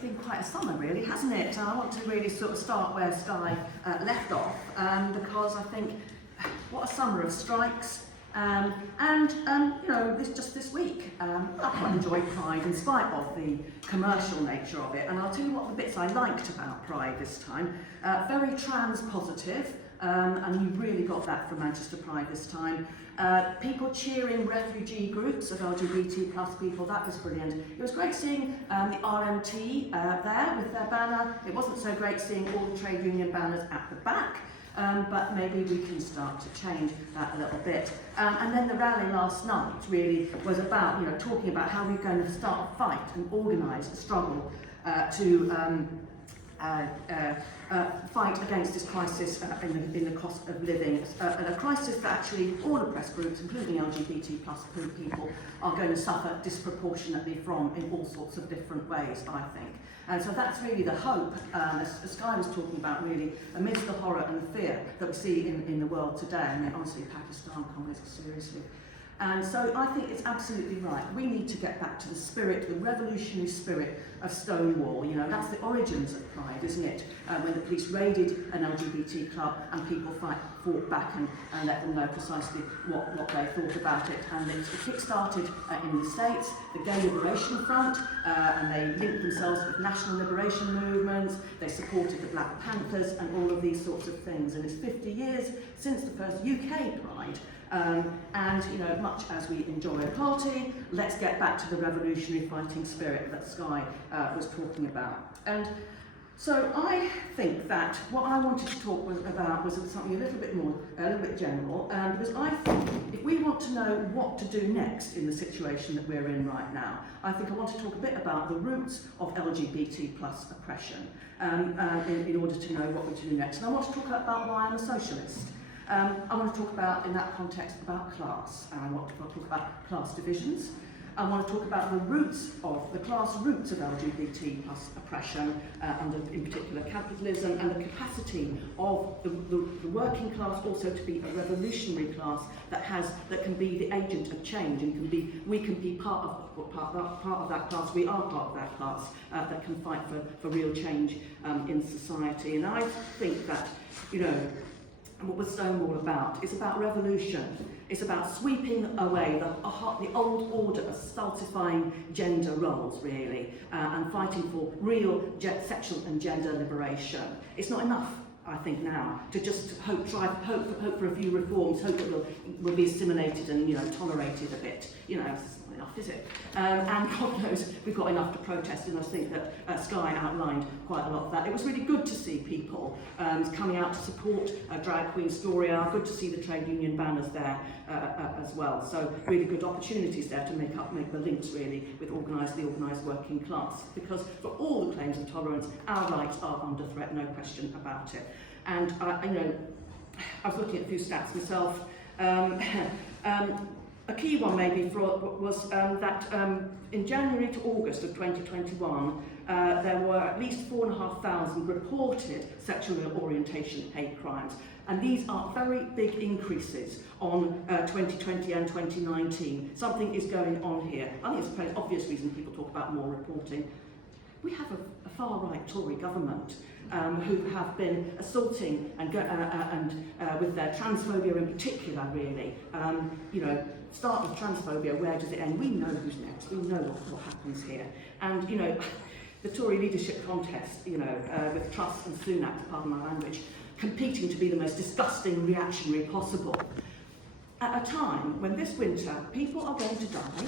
been quite a summer really, hasn't it? And I want to really sort of start where Skye left off, because I think what a summer of strikes. You know, just this week, I quite enjoyed Pride in spite of the commercial nature of it. And I'll tell you what the bits I liked about Pride this time. Very trans positive, and you really got that from Manchester Pride this time. People cheering refugee groups of LGBT plus people, that was brilliant. It was great seeing the RMT there with their banner. It wasn't so great seeing all the trade union banners at the back. But maybe we can start to change that a little bit. And then the rally last night really was about, you know, talking about how we're going to start a fight and organise a struggle to fight against this crisis in the cost of living, and a crisis that actually all oppressed groups, including LGBT plus people, are going to suffer disproportionately from in all sorts of different ways, I think. And so that's really the hope, as Skye was talking about, really, amidst the horror and the fear that we see in the world today. I mean, honestly, Pakistan can't take it seriously. And so I think it's absolutely right. We need to get back to the spirit, the revolutionary spirit of Stonewall. You know, that's the origins of Pride, isn't it? When the police raided an LGBT club and people fought back and let them know precisely what they thought about it. And it kick-started in the States, the Gay Liberation Front, and they linked themselves with national liberation movements. They supported the Black Panthers and all of these sorts of things. And it's 50 years since the first UK Pride. And, you know, much as we enjoy a party, let's get back to the revolutionary fighting spirit that Skye was talking about. And so I think that what I wanted to talk about was something a little bit general, because I think if we want to know what to do next in the situation that we're in right now, I think I want to talk a bit about the roots of LGBT plus oppression in order to know what we do next. And I want to talk about why I'm a socialist. I want to talk about, in that context, about class, and I want to talk about class divisions. I want to talk about the class roots of LGBT plus oppression, under, in particular, capitalism, and the capacity of the working class also to be a revolutionary class that can be the agent of change, and we can be part of that class. We are part of that class that can fight for real change in society. And I think that, you know, what was Stonewall about? It's about revolution. It's about sweeping away the old order of stultifying gender roles, really, and fighting for real sexual and gender liberation. It's not enough, I think, now to just hope for a few reforms, hope that we'll be assimilated and, you know, tolerated a bit. You know, it's not enough, is it? And God knows we've got enough to protest, and I think that Skye outlined quite a lot of that. It was really good to see people coming out to support drag queen Storia. Good to see the trade union banners there as well. So really good opportunities there to make the links really with the organised working class. Because for all the claims of tolerance, our rights are under threat, no question about it. And you know, I was looking at a few stats myself. A key one maybe was that in January to August of 2021, there were at least 4,500 reported sexual orientation hate crimes. And these are very big increases on 2020 and 2019. Something is going on here. I think it's a very obvious reason people talk about more reporting. We have a far-right Tory government who have been assaulting and with their transphobia in particular, really. You know, start with transphobia, where does it end? We know who's next. We know what happens here. And, you know, the Tory leadership contest, you know, with Truss and Sunak, pardon my language, competing to be the most disgusting reactionary possible. At a time when this winter people are going to die,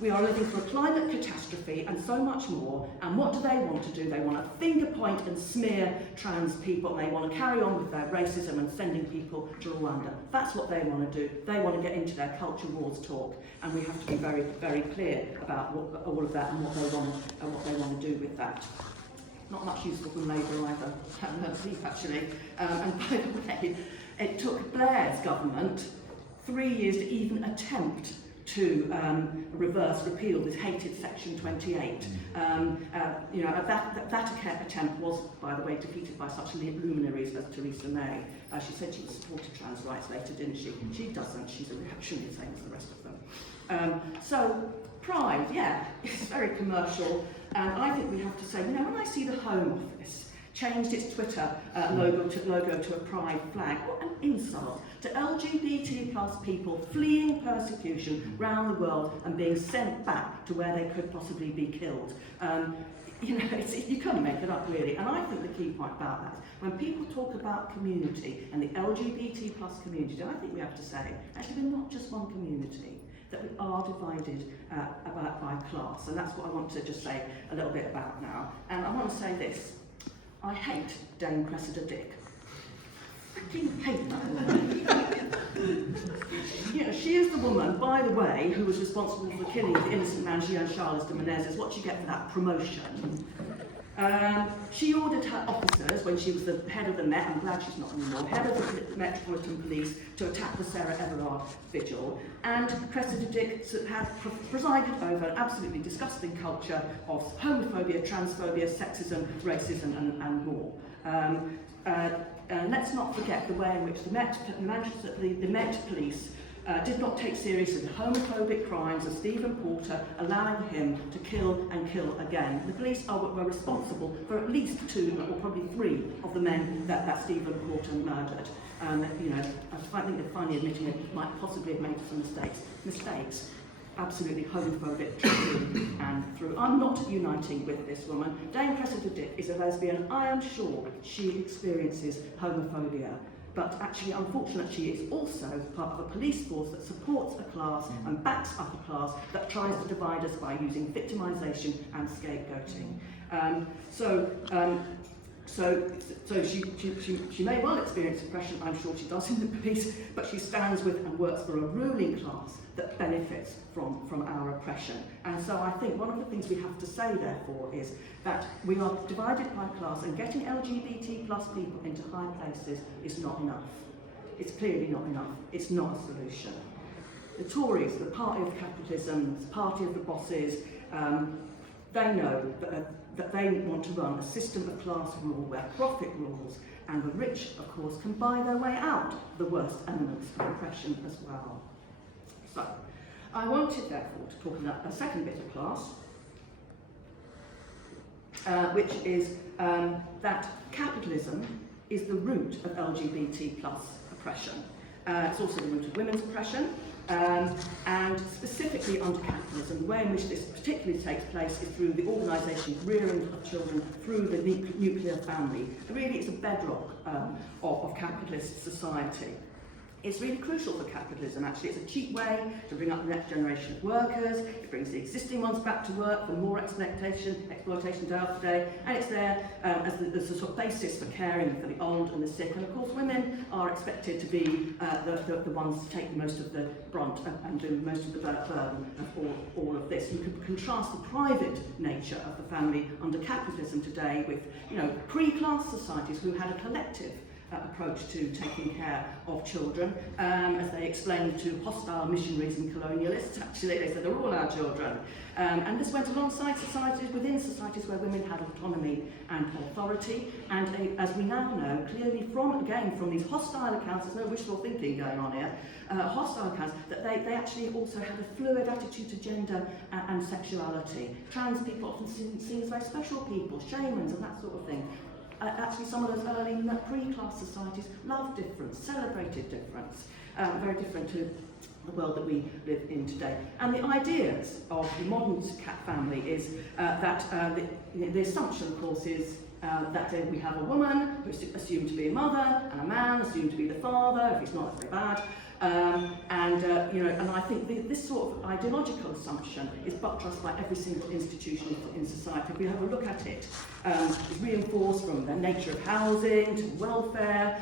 we are living for a climate catastrophe and so much more, and what do they want to do? They want to finger point and smear trans people, and they want to carry on with their racism and sending people to Rwanda. That's what they want to do. They want to get into their culture wars talk, and we have to be very, very clear about all of that and what they want to do with that. Not much useful from Labour either, actually. And by the way, it took Blair's government 3 years to even attempt to repeal this hated Section 28. You know, that attempt was, by the way, defeated by such luminaries as Theresa May. She said she supported trans rights later, didn't she? She doesn't. She's a reactionary, same as the rest of them. So Pride, yeah, it's very commercial, and I think we have to say, when I see the Home Office changed its Twitter logo to a pride flag, what an insult to LGBT plus people fleeing persecution around the world and being sent back to where they could possibly be killed. You can't make it up, really. And I think the key point about that is when people talk about community and the LGBT plus community, I think we have to say, actually, we're not just one community, that we are divided by class. And that's what I want to just say a little bit about now. And I want to say this. I hate Dame Cressida Dick. I fucking hate that woman. She is the woman, by the way, who was responsible for the killing of the innocent man Jean-Charles de Menezes. What she get for that promotion? She ordered her officers, when she was the head of the Met, I'm glad she's not anymore, head of the Metropolitan Police, to attack the Sarah Everard vigil. And Cressida Dick had presided over an absolutely disgusting culture of homophobia, transphobia, sexism, racism, and more. Let's not forget the way in which the Met Police did not take seriously the homophobic crimes of Stephen Porter, allowing him to kill and kill again. The police were responsible for at least 2 or probably 3 of the men that Stephen Porter murdered. I think they're finally admitting it might possibly have made some mistakes. Absolutely homophobic through and through. I'm not uniting with this woman. Dame Cressida Dick is a lesbian. I am sure she experiences homophobia. But actually, unfortunately, she is also part of a police force that supports a class and backs up a class that tries to divide us by using victimisation and scapegoating. So she may well experience oppression, I'm sure she does in the police, but she stands with and works for a ruling class that benefits from our oppression. And so I think one of the things we have to say, therefore, is that we are divided by class, and getting LGBT plus people into high places is not enough. It's clearly not enough. It's not a solution. The Tories, the party of capitalism, the party of the bosses, they know that they want to run a system of class rule where profit rules, and the rich, of course, can buy their way out the worst elements of oppression as well. So, I wanted, therefore, to talk about a second bit of class, which is that capitalism is the root of LGBT plus oppression. It's also the root of women's oppression. And specifically under capitalism, the way in which this particularly takes place is through the organisation, rearing of children through the nuclear family. Really, it's a bedrock of capitalist society. It's really crucial for capitalism, actually. It's a cheap way to bring up the next generation of workers. It brings the existing ones back to work for more exploitation day after day. And it's there as a sort of basis for caring for the old and the sick. And of course, women are expected to be the ones to take most of the brunt and do most of the burden of all of this. You could contrast the private nature of the family under capitalism today with, pre-class societies who had a collective approach to taking care of children, as they explained to hostile missionaries and colonialists. Actually, they said they're all our children. And this went alongside societies, within societies where women had autonomy and authority. And as we now know, clearly from these hostile accounts, there's no wishful thinking going on here, hostile accounts, that they actually also had a fluid attitude to gender and sexuality. Trans people often seen as very special people, shamans and that sort of thing. Actually, some of those early pre-class societies loved difference, celebrated difference, very different to the world that we live in today. And the ideas of the modern cat family is that the assumption, of course, is that we have a woman who's assumed to be a mother, and a man assumed to be the father. If he's not, that's very bad. And I think this sort of ideological assumption is buttressed by every single institution in society. If we have a look at it, it's reinforced from the nature of housing to welfare,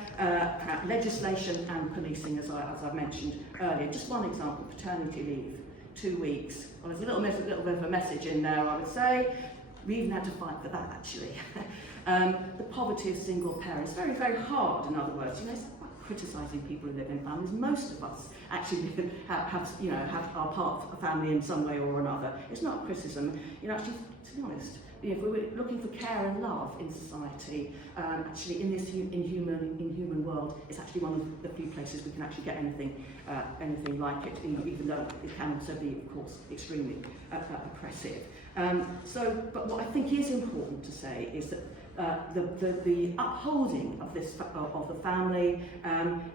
legislation and policing, as I've mentioned earlier. Just one example, paternity leave, 2 weeks. Well, there's a little bit of a message in there, I would say. We even had to fight for that, actually. The poverty of single parents, very, very hard, in other words. Criticising people who live in families. Most of us actually are part of a family in some way or another. It's not a criticism. Actually, to be honest, if we were looking for care and love in society, actually in this inhuman world, it's actually one of the few places we can actually get anything like it, even though it can also be, of course, extremely oppressive. But what I think is important to say is that the upholding of this of the family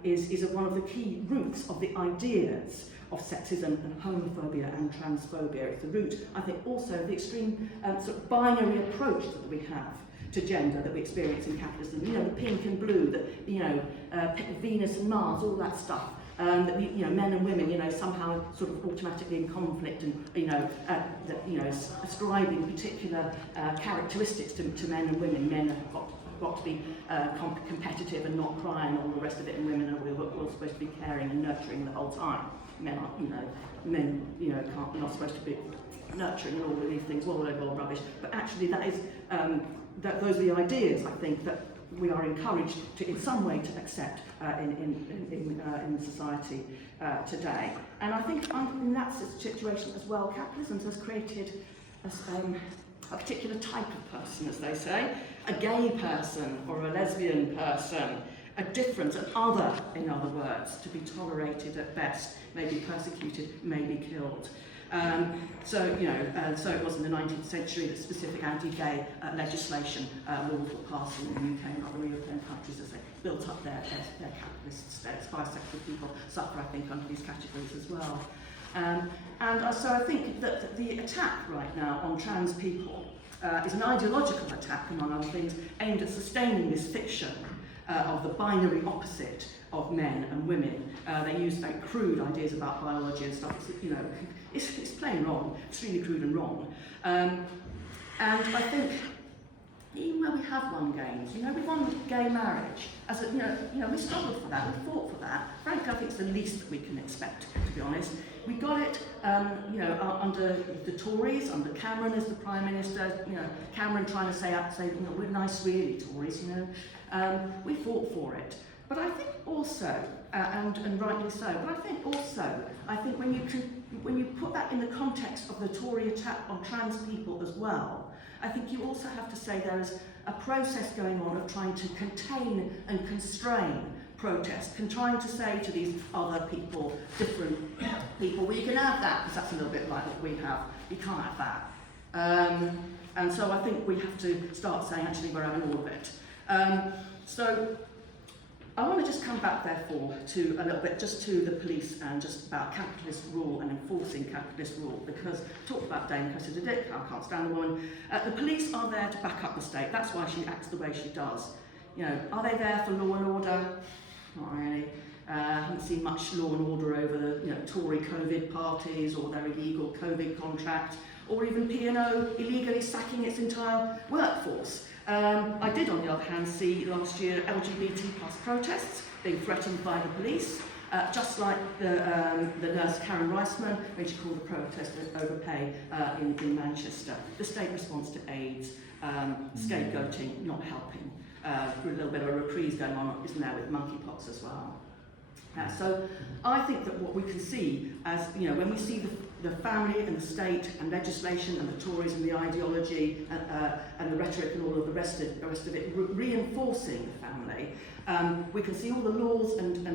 is one of the key roots of the ideas of sexism and homophobia and transphobia. It's the root, I think, also of the extreme sort of binary approach that we have to gender that we experience in capitalism. You know, the pink and blue, Venus and Mars, all that stuff. That men and women, somehow sort of automatically in conflict, and ascribing particular characteristics to men and women. Men have got to be competitive and not cry and all the rest of it, and women are supposed to be caring and nurturing the whole time. Men are not supposed to be nurturing and all of these things. Well, they're all rubbish. But actually, that is those are the ideas, I think, that we are encouraged to, in some way, to accept in society today. And I think in that situation as well, capitalism has created a particular type of person, as they say, a gay person or a lesbian person, a different, an other, in other words, to be tolerated at best, maybe persecuted, maybe killed. So it was in the 19th century that specific anti-gay legislation laws were passed in the UK and other European countries as they built up their capitalist states. Bisexual people suffer, I think, under these categories as well. So I think that the attack right now on trans people is an ideological attack, among other things, aimed at sustaining this fiction of the binary opposite of men and women. They use very crude ideas about biology and stuff. It's plain wrong, extremely crude and wrong. And I think even where we have won games, we won gay marriage. As we struggled for that, we fought for that. Frankly, I think it's the least that we can expect, to be honest. We got it, under the Tories, under Cameron as the Prime Minister. Cameron trying to say, we're nice, really, Tories. We fought for it. But I think also, and rightly so, but I think when you put that in the context of the Tory attack on trans people as well, I think you also have to say there is a process going on of trying to contain and constrain protest, and trying to say to these other people, different people, well, you can have that, because that's a little bit like what we have, you can't have that. And so I think we have to start saying, actually, we're having all of it. So I want to just come back, therefore, to a little bit just to the police and just about capitalist rule and enforcing capitalist rule, because I talked about Dame Cressida Dick, I can't stand the woman. The police are there to back up the state. That's why she acts the way she does. Are they there for law and order? Not really. I haven't seen much law and order over the Tory COVID parties or their illegal COVID contract, or even P&O illegally sacking its entire workforce. I did, on the other hand, see last year LGBT plus protests being threatened by the police, just like the nurse Karen Reisman when she called the protest overpay in Manchester. The state response to AIDS, scapegoating, not helping. A little bit of a reprise going on, isn't there, with monkeypox as well. So I think that what we can see as, when we see the family and the state and legislation and the Tories and the ideology and the rhetoric and all of the rest of it reinforcing the family, we can see all the laws and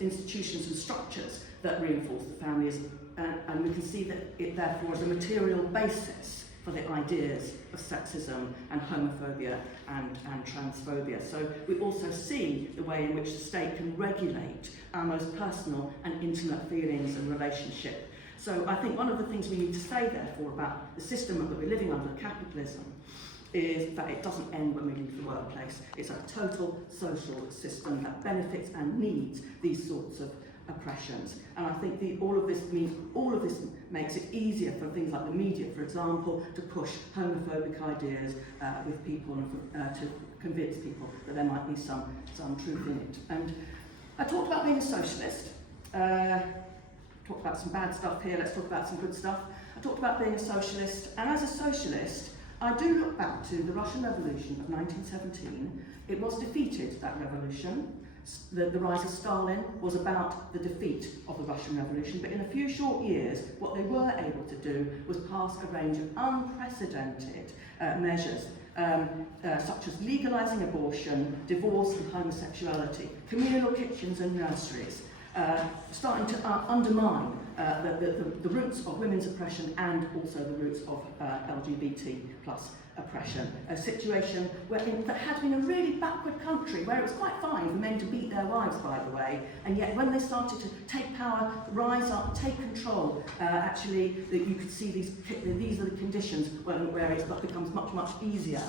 institutions and structures that reinforce the families, and we can see that it therefore is a material basis for the ideas of sexism and homophobia and transphobia. So we also see the way in which the state can regulate our most personal and intimate feelings and relationship. So I think one of the things we need to say, therefore, about the system that we're living under, capitalism, is that it doesn't end when we leave the workplace. It's a total social system that benefits and needs these sorts of oppressions. And I think all of this makes it easier for things like the media, for example, to push homophobic ideas with people and to convince people that there might be some truth in it. And I talked about being a socialist. Talked about some bad stuff here, let's talk about some good stuff. I talked about being a socialist, and as a socialist, I do look back to the Russian Revolution of 1917. It was defeated, that revolution. The rise of Stalin was about the defeat of the Russian Revolution, but in a few short years, what they were able to do was pass a range of unprecedented measures, such as legalising abortion, divorce and homosexuality, communal kitchens and nurseries, starting to undermine the roots of women's oppression and also the roots of LGBT plus oppression. A situation where that had been a really backward country, where it was quite fine for men to beat their wives, by the way, and yet when they started to take power, rise up, take control, actually that you could see these are the conditions where it becomes much, much easier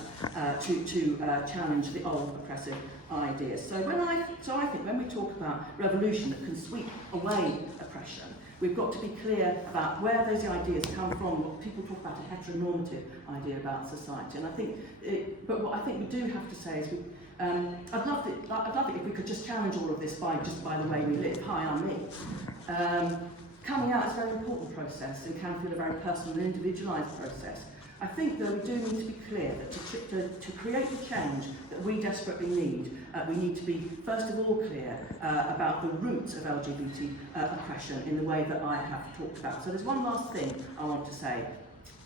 to challenge the old oppressive ideas. So I think when we talk about revolution that can sweep away oppression, we've got to be clear about where those ideas come from. What people talk about a heteronormative idea about society, and I think, but what I think we do have to say is, I'd love it if we could just challenge all of this by the way we live. Hi, I'm me. Coming out is a very important process and can feel a very personal and individualised process. I think, though, we do need to be clear that to create the change that we desperately need, we need to be, first of all, clear about the roots of LGBT oppression in the way that I have talked about. So there's one last thing I want to say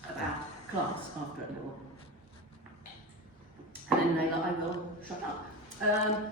about class after a little. And then I will shut up.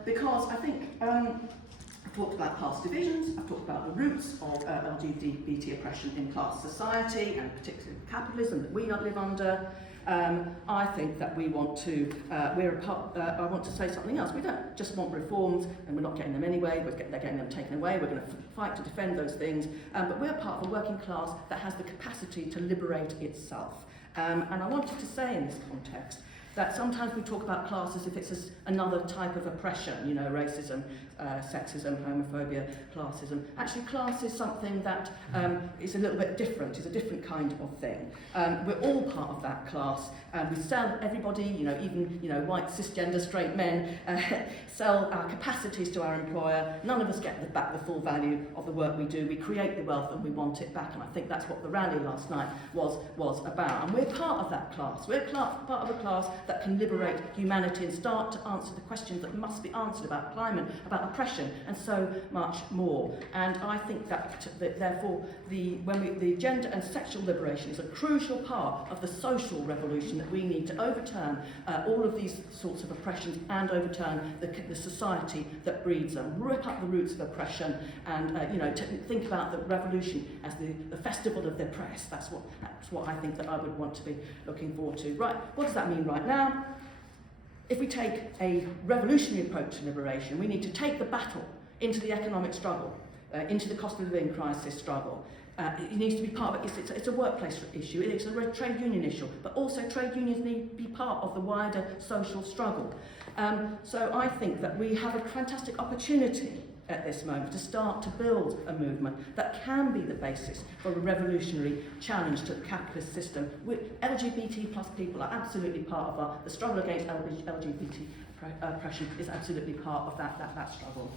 Because I think I've talked about class divisions, I've talked about the roots of LGBT oppression in class society, and particularly capitalism that we live under. I think that we want to, I want to say something else. We don't just want reforms, and we're not getting them anyway, they're getting them taken away, we're going to fight to defend those things, but we're part of a working class that has the capacity to liberate itself. And I wanted to say in this context that sometimes we talk about class as if it's another type of oppression, you know, racism, sexism, homophobia, classism. Actually, class is something that is a little bit different, is a different kind of thing. We're all part of that class. We sell everybody, you know, even, you know, white, cisgender, straight men, sell our capacities to our employer. None of us get back the full value of the work we do. We create the wealth and we want it back. And I think that's what the rally last night was about. And we're part of that class. We're part of a class that can liberate humanity and start to answer the questions that must be answered about climate, about oppression, and so much more. And I think that therefore the gender and sexual liberation is a crucial part of the social revolution that we need to overturn all of these sorts of oppressions and overturn the society that breeds them, rip up the roots of oppression, and you know, to think about the revolution as the festival of the oppressed. That's what I think that I would want to be looking forward to. Right, what does that mean right now? If we take a revolutionary approach to liberation, we need to take the battle into the economic struggle, into the cost of living crisis struggle. It needs to be part of it. It's a workplace issue, it's a trade union issue, but also trade unions need to be part of the wider social struggle. So I think that we have a fantastic opportunity at this moment to start to build a movement that can be the basis for a revolutionary challenge to the capitalist system. LGBT plus people are absolutely part of the struggle against LGBT oppression is absolutely part of that struggle.